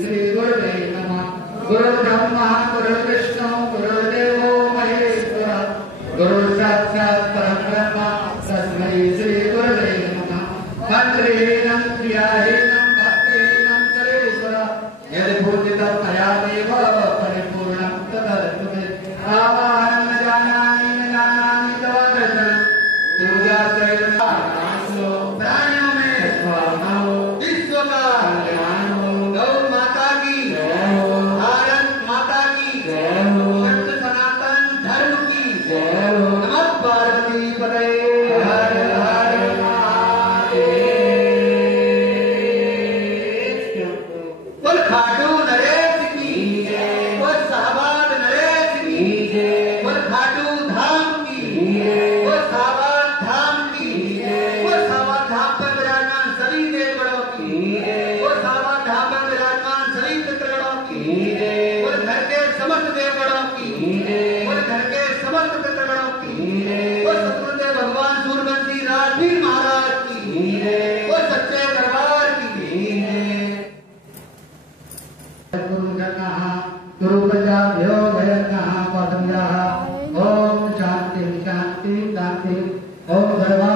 श्री गुरुदेव गुरु ब्रह्मा गुरु विष्णु गुरुदेवो महेश्वर गुरु साक्षात् परब्रह्म तस्मै श्री गुरवे नमः। मंत्रेणं क्रियाहीनं भक्तेनं सुरेश्वर यदि पूजितं मया देव परिपूर्णं तदस्तु मे। आवाहनं न जानामि तव दर्शनं पूजा त्रयो प्राणियों में विश्व का कल्याण हो। गौ माता की भारत माता की सत्य सनातन धर्म की नमः पार्वती पते। हर हर महादेव। बोल खाटू नरेश की, बोल शाहबाद नरेश की, बोल खाटू धाम की, बोल शाहबाद धाम की, बोल शाहबाद धाम पर विराजमान सभी देवगणों की, बोल शाहबाद धाम पर विराजमान सभी पितृगणों की, बोल घर के समस्त देवगणों की, बोल घर के समस्त पितृगणों की, बोल सतगुरुदेव भगवान सूर्यवंशी राजवीर महाराज की, बोल सच्चे दरबार की। गुरु जनः गुरु प्रजाभ्यो भयङ्कः पदम्यः। ओम शांति शांति शांति। ओम सर्वा